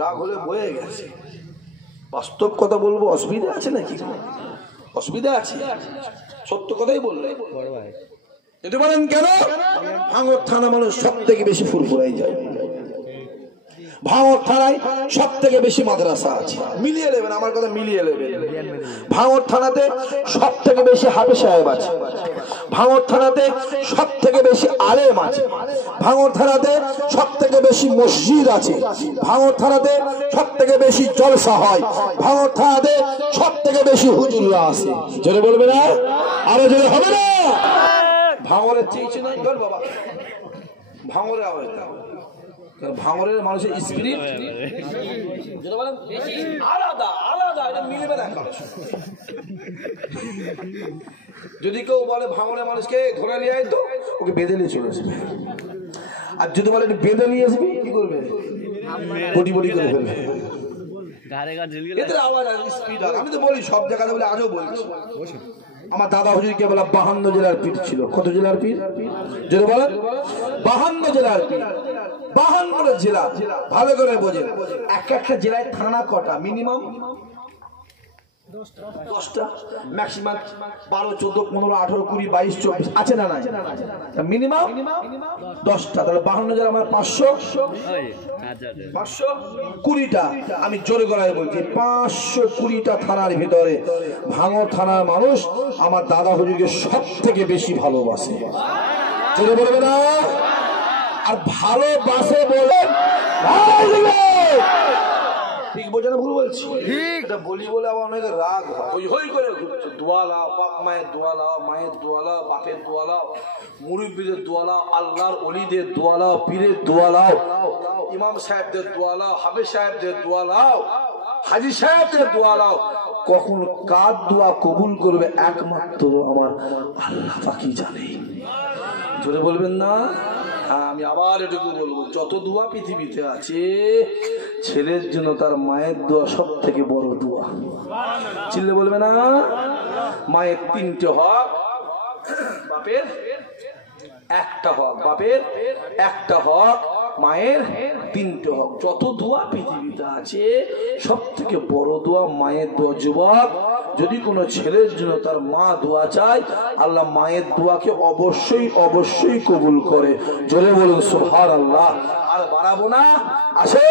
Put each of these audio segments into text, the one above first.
রাগ হলে বয়ে গেছে। বাস্তব কথা বলবো, অসুবিধা আছে নাকি? অসুবিধা আছে? সত্য কথাই বললে। যদি বলেন কেন, ভাঙড় থানা মানুষ সব থেকে বেশি ফুরফুরাই যায়। ভাঙড় থানায় সব থেকে বেশি মাদ্রাসা আছে, মিলিয়ে নেবেন, আমার কথা মিলিয়ে নেবেন। ভাঙড় থানাতে সব থেকে বেশি হাফেজ সাহেব আছে, ভাঙড় থানাতে সব থেকে বেশি আলেম আছে, ভাঙড় থানাতে সব থেকে বেশি মসজিদ আছে, ভাঙড় থানাতে সব থেকে বেশি জলসা হয়, ভাঙড় থানাতে সব থেকে বেশি হুজুররা আছে। জোরে বলবে না? আরো জোরে হবে না? ভাঙড়ের চেয়েছে না বাবা, ভাঙড়ে আওয়াজ দাও। ভাঙড়ের মানুষের স্পিরিট আলাদা আলাদা, এটা মিলবে না। যদি কেউ বলে ভাঙড়ের মানুষকে ধরে নিয়ে আয়, তো ওকে বেঁধে নিয়ে চলে আসবে। আর যদি বলে বেঁধে নিয়ে আসবি, কি করবে? বডি বডি করে ফেলবে। এদের আওয়াজ আর স্পিড। আমি তো বলি সব জায়গাতে বলে, আজও বলছি। আমার দাদা হুজুরকে বলা 52 জেলার পীর ছিল। কত জেলার পীর? যদি বলেন 52 জেলার পীর। 52 জেলা, ভালো করে বোঝেন। এক একটা জেলায় থানা কটা? মিনিমাম 10টা, ম্যাক্সিমাম 12, 14, 15, 18, 20, 22, 24 আছে না? নাই, মিনিমাম 10টা। তাহলে 52 জেলা আমার 520টা। আমি জোরে গলায় বলছি, 520টা থানার ভিতরে ভাঙড় থানার মানুষ আমার দাদা হুজুরকে সব থেকে বেশি ভালোবাসে। জোরে বলবে না? আর ভালোবাসে বলে ঠিক বোঝে না? ভুল বলছি? এটা বলি বলে আবার অনেকে রাগ হয়, ওই হই করে ঘুরছে। দোয়া লাও, বাপ মায়ের দোয়া লাও, মায়ের দোয়া লাও, বাপের দোয়া লাও, মুরব্বীদের দোয়া লাও, আল্লাহর ওলিদের দোয়া লাও, পীরের দোয়া লাও, ইমাম সাহেবদের দোয়া লাও, হাফেজ সাহেবদের দোয়া লাও, হাজী সাহেবদের দোয়া লাও। কখন কার দোয়া কবুল করবে একমাত্র আমার আল্লাহ পাকই জানে। জোরে বলবেন না? আমি আবার এটুকু বলবো, যত দোয়া পৃথিবীতে আছে, ছেলের জন্য তার মায়ের দোয়া সব থেকে বড় দোয়া। চিল্লে বলবে না? মায়ের 3টে হক, বাপের 1টা হক, বাপের 1টা হক, মায়ের 3টে হক। যত দোয়া পৃথিবীতে আছে, সব থেকে বড় দোয়া মায়ের দোয়া। যুবক, যদি কোনো ছেলের জন্য তার মা দোয়া চায়, আল্লাহ মায়ের দোয়াকে অবশ্যই অবশ্যই কবুল করে। জোরে বলুন সুবহানাল্লাহ। আর বাড়াবো না, আসে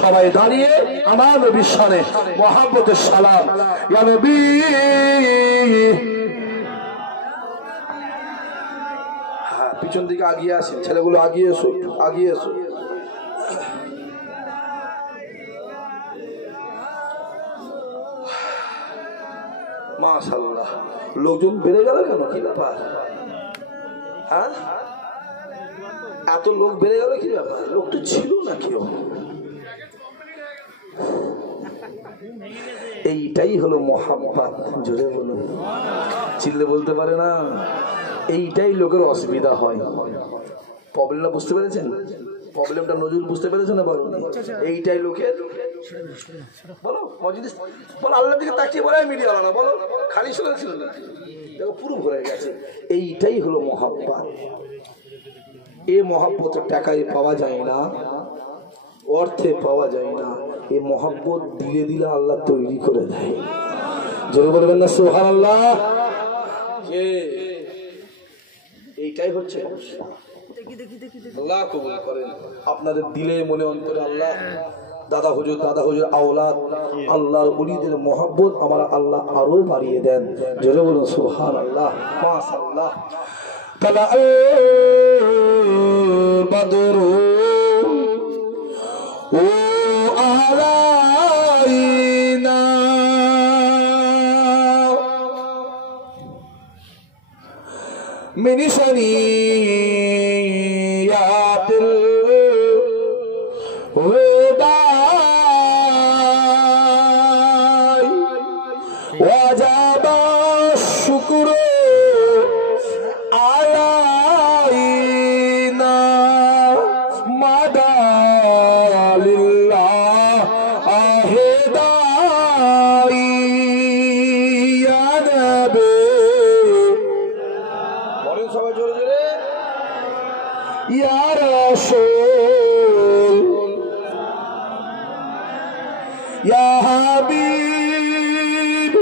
সবাই দাঁড়িয়ে আমার নবীর শানে মহব্বতের সালাম। ইয়া নবী, পিছন দিকে আগিয়ে আসেন, ছেলেগুলো আগিয়ে এসো, আগিয়ে এসো। মাশাআল্লাহ, লোকজন বেড়ে গেল কেন? কি ব্যাপার? হ্যাঁ, এত লোক বেড়ে গেল কি ব্যাপার? লোক তো ছিল না কেউ। এইটাই হলো মহাব্বত। জোরে বলুন, চিল্লে বলতে পারে না? এইটাই লোকের অসুবিধা হয়। প্রবলেমটা বুঝতে পেরেছেন? প্রবলেমটা নজরুল বুঝতে পেরেছেন না? বলো, এইটাই লোকের। বলো বলো, আল্লাহর দিকে তাকিয়ে বলে মিডিয়া না, বলো খালি শুনেছিল না, দেখো পুরো ভরে গেছে। এইটাই হলো মহাব্বত। এই মহাব্বত টাকায় পাওয়া যায় না, অর্থে পাওয়া যায় না। এই মহাব্বত দিলে দিলে আল্লাহ তৈরি করে দেয়। জোরে বলবেন না সুবহানাল্লাহ? এইটাই হচ্ছে আল্লাহ কবুল করেন আপনাদের দিলে মনে অন্তরে। আল্লাহ দাদা হুজুর আওলাদ আল্লাহর ওলিদের মহব্বত আমার আল্লাহ আরো বাড়িয়ে দেন। জোরে বলুন সুবহানাল্লাহ। মাশাআল্লাহ। তালা বদরু ও আলাইনা মিনি শরিয়াতিল হুদাই ওয়াজাবা শুকরু আলাইনা মাদালিল্লাহ আহেদাই ইয়া নবী। বলেন সবাই জোরে জোরে, ইয়া রাসূল ইয়া হাবিব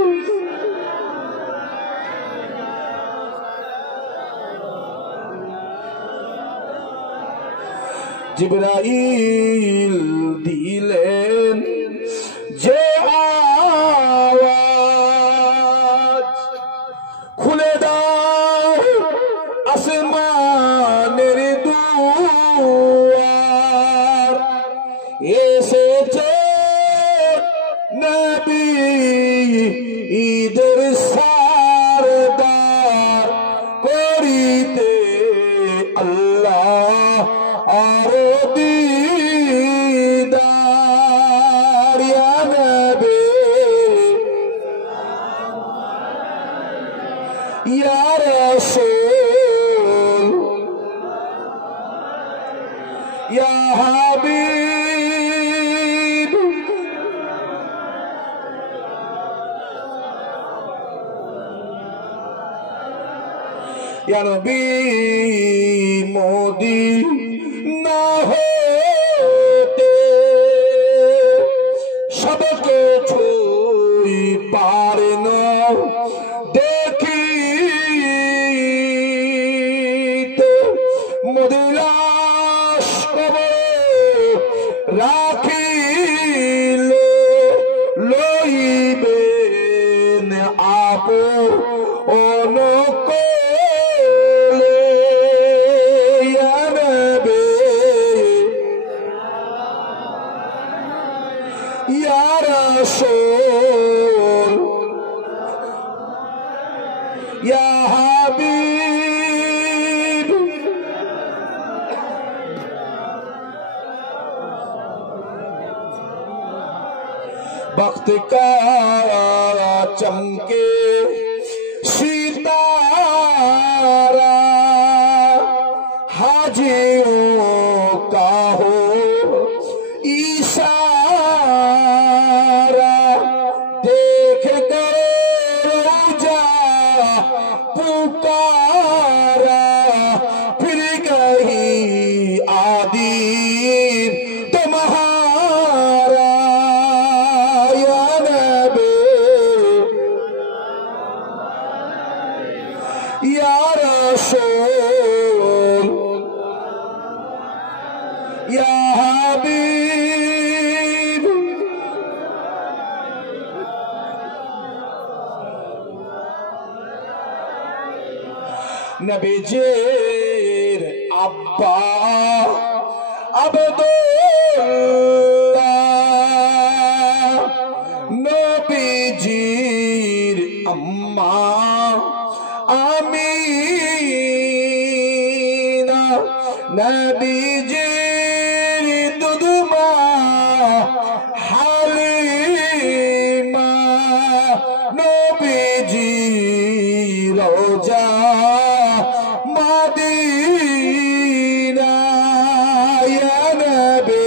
জিবরাইল দিলেন যে আওয়াজ খুলে দাও আসমানের দুয়ার এসেছে নবী ঈদের সারদার করিতে আল্লাহ আর দিদার ইয়া নবী ইয়া রাসূল ইয়া হাবিব ইয়া নবী মদিনা হতে সবকে ছুঁই পারে না দেখিতে মদিনাস রাখিলে লইবেন আপন কোলে ইয়া নবী ইয়া রাসূল ইয়া হাবিব वक्त का चमके सितारा हाजियों का हो इशारा देख कर रोजा पुकारा फिर कहीं आदि तुम्हारा या नबी या रसूल या हबीब नबीजीर अब्बा अब्दुल्लाह नबीजीर अम्मा आमीना नबीजीर दुदुमा हालिमा नबीजी रोजा मदीना या नबी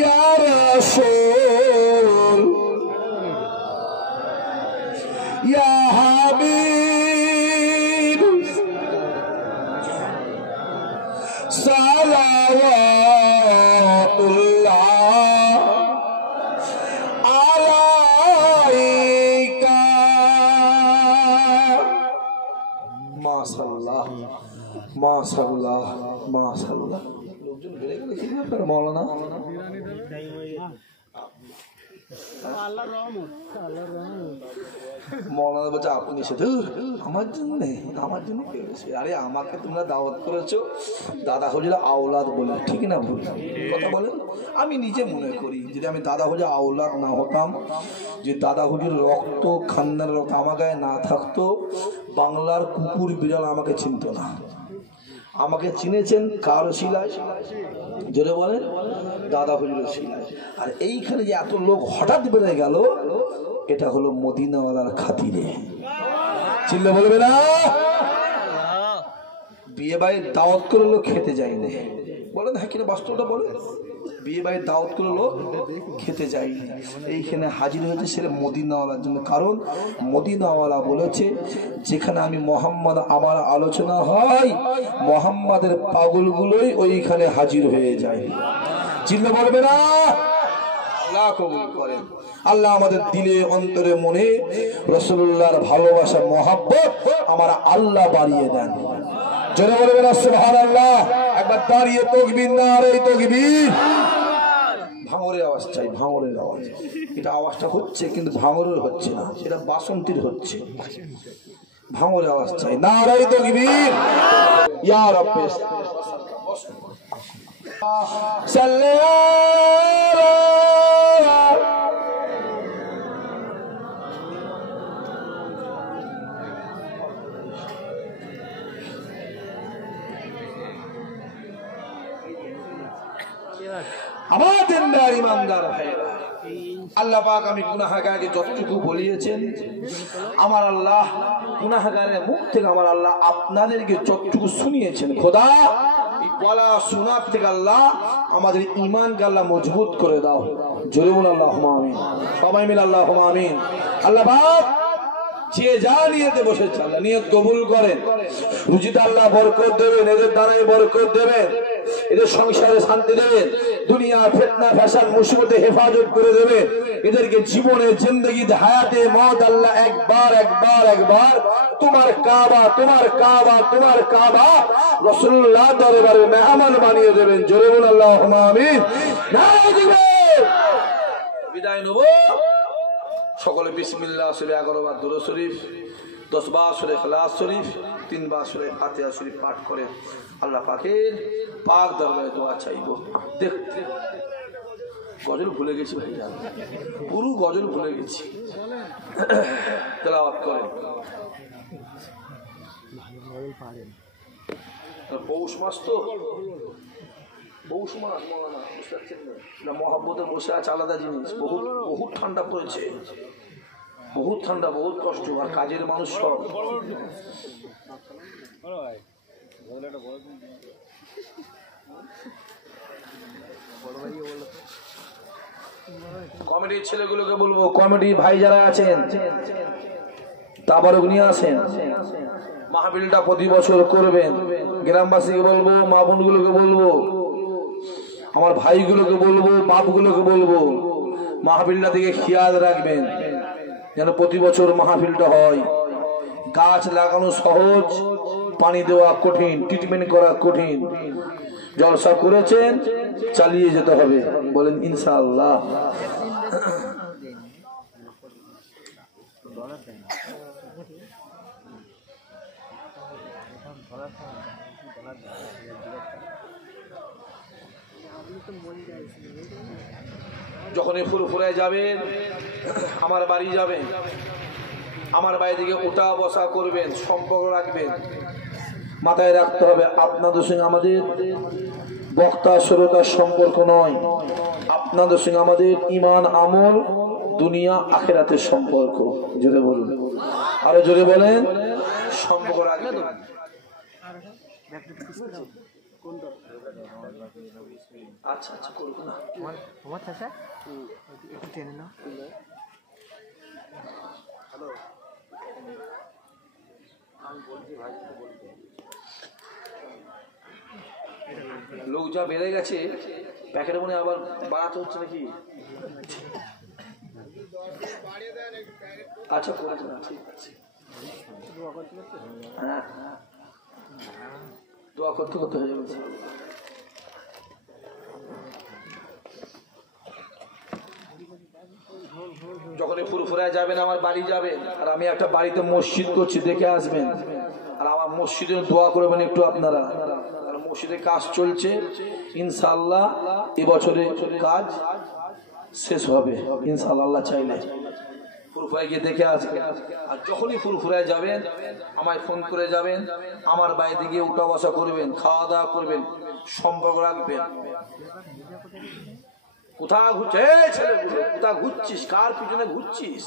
या रसूल या हबीब सलावतुल्लाह अलैका माशाल्लाह माशाल्लाह माशाल्लाह लोकজন বেড়ে গেল কি ব্যাপার মাওলানা আল্লাহর রহমত আল্লাহর রহমত মাওলানা বলছে আপনি শুধু আমার জন্য পেয়েছে আরে আমাকে তোমরা দাওয়াত করেছো দাদা হুজুর আওলাদ বলে ঠিক না ভুল কথা বলেন আমি নিজে মনে করি যদি আমি দাদা হুজুর আওলাদ না হতাম যে দাদা হুজুর রক্ত খান্নার রক্ত আমার গায়ে না থাকতো বাংলার কুকুর বিড়াল আমাকে চিনত না আমাকে চিনেছেন কার শিলায় জোরে বলেন দাদা হুজুরের শিলায় আর এইখানে যে এত লোক হঠাৎ বেড়ে গেল এটা হলো মদিনাওয়ালার খাতিরে চিল্লা বলবে না বিয়ে বাড়ির দাওয়াত করে লোক খেতে যায়নি বলেন হ্যাঁ কিনা বাস্তবটা বলে বিয়ে বাড়ির দাওয়াত করে লোক খেতে যায়নি এইখানে হাজির হয়েছে সেটা মদিনাওয়ালার জন্য কারণ মদিনাওয়ালা বলেছে যেখানে আমি মোহাম্মদ আমার আলোচনা হয় মোহাম্মদের পাগলগুলোই ওইখানে হাজির হয়ে যায় চিল্লা বলবে না? আল্লাহ কবুল করেন। আল্লাহ আমাদের দিলে অন্তরে মনে রাসূলুল্লাহর ভালোবাসা মহব্বত আমার আল্লাহ বাড়িয়ে দেন। জোরে বলবেন সুবহানাল্লাহ। একবার দাঁড়িয়ে তাকবীর, নারে তাকবীর। ভাঙরের আওয়াজ চাই, ভাঙরের আওয়াজ। এটা আওয়াজটা হচ্ছে কিন্তু ভাঙরের হচ্ছে না, সেটা বাসন্তীর হচ্ছে। ভাঙরের আওয়াজ চাই, নারে তাকবীর। ইয়া রাব্বি সাল্লাল্লাহু আমাদের ইমানদার ভাইরা, আল্লাহ পাক আমি গুনাহগারকে যতটুকু বলিয়েছেন আমার আল্লাহ গুনাহগারের মুখ থেকে আমার আল্লাহ আপনাদেরকে যতটুকু শুনিয়েছেন, খোদা এই বলা শোনার থেকে আল্লাহ আমাদের ঈমানকে আল্লাহ মজবুত করে দাও। জোরে বলুন আল্লাহুম্মা আমিন। সবাই মিলে আল্লাহুম্মা আমিন। আল্লাহ পাক যে যা নিয়তে বসেছে আল্লাহ নিয়ত কবুল করেন। রুজিতে আল্লাহ বরকত দেবেন, এদের দ্বারাই বরকত দেবেন, এদের সংসারে শান্তি দেবেন, দুনিয়া ফিতনা ফ্যাশন মুসিবতে হেফাজত করে দেবেন, এদেরকে জীবনে জিন্দেগিতে হায়াতে মওত আল্লাহ একবার একবার একবার তোমার কাবা তোমার কাবা তোমার কাবা রাসূলুল্লাহ দরবারে মেহমান বানিয়ে দেবেন। জোরে বলুন আল্লাহুম্মা আমিন। নারে দিবেন। বিদায় নেব। সকলে বিসমিল্লাহ সুরে 11 বার দুরূদ শরীফ, 10 বার সুরে ইখলাস শরীফ, 3 বার সুরে ফাতিহা শরীফ পাঠ করে আল্লাহ পাকের পাক দরবারে দোয়া চাইবো। দেখতে গজল ভুলে গেছি ভাইজান, পুরো গজল ভুলে গেছি। তেলাওয়াত করেন। পৌষ মাস তো, পৌষ মাস মৌলানা বুঝতে পারছেন না, মহাব্বতে বসে আছে আলাদা জিনিস। বহুত বহুত ঠান্ডা পড়েছে, বহুত ঠান্ডা, বহুত কষ্ট, আর কাজের মানুষ সব। কমিটির ছেলেগুলোকে বলবো, কমিটি ভাই যারা আছেন তাবারক নিয়ে আসেন, মাহফিলটা প্রতি বছর করবেন। গ্রামবাসীকে বলবো, মা বোনগুলোকে বলবো, আমার ভাইগুলোকে বলবো, বাপগুলোকে বলবো, মাহফিলটা দিকে খেয়াল রাখবেন যেন প্রতি বছর মাহফিলটা হয়। গাছ লাগানো সহজ, পানি দেওয়া কঠিন, ট্রিটমেন্ট করা কঠিন। জলসা করেছেন, চালিয়ে যেতে হবে, বলেন ইনশাআল্লাহ। যখনই ফুরফুরায় যাবেন, আমার বাড়ি যাবেন, আমার বাড়ি থেকে উঠা বসা করবেন, সম্পর্ক রাখবেন। মাথায় রাখতে হবে আপনাদের সঙ্গে আমাদের বক্তা শ্রোতার সম্পর্ক নয়, আপনাদের সঙ্গে আমাদের ঈমান আমল দুনিয়া আখিরাতের সম্পর্ক। জোরে বলুন, আরো জোরে বলেন, সম্পর্ক রাখবেন। আচ্ছা আচ্ছা করুন না, তোমার চাচা একটু টেনে নাও। হ্যালো, আমি বলছি ভাই, লোক যা বেড়ে গেছে প্যাকেট মনে আবার বাড়াতে হচ্ছে নাকি? আচ্ছা করতে না, ঠিক আছে। হ্যাঁ দোয়া করতে করতে হয়ে যাবে। যখনই ফুরফুরায় যাবেন, আমার বাড়ি যাবেন, আর আমি একটা বাড়িতে মসজিদ করছি, দেখে আসবেন। আর আমার মসজিদে দোয়া করবেন একটু আপনারা। আর মসজিদে কাজ চলছে, ইনশাআল্লাহ এবছরে কাজ শেষ হবে ইনশাআল্লাহ, আল্লাহ চাইলে। ফুরফুরায় গিয়ে দেখে আসবেন। আর যখনই ফুরফুরায় যাবেন আমায় ফোন করে যাবেন, আমার বাড়িতে গিয়ে উঠা বসা করবেন, খাওয়া দাওয়া করবেন, সম্পর্ক রাখবেন। কোথায় ঘুরছে ছেলেগুলো, কোথায় ঘুরছিস, কার পিছনে ঘুরছিস?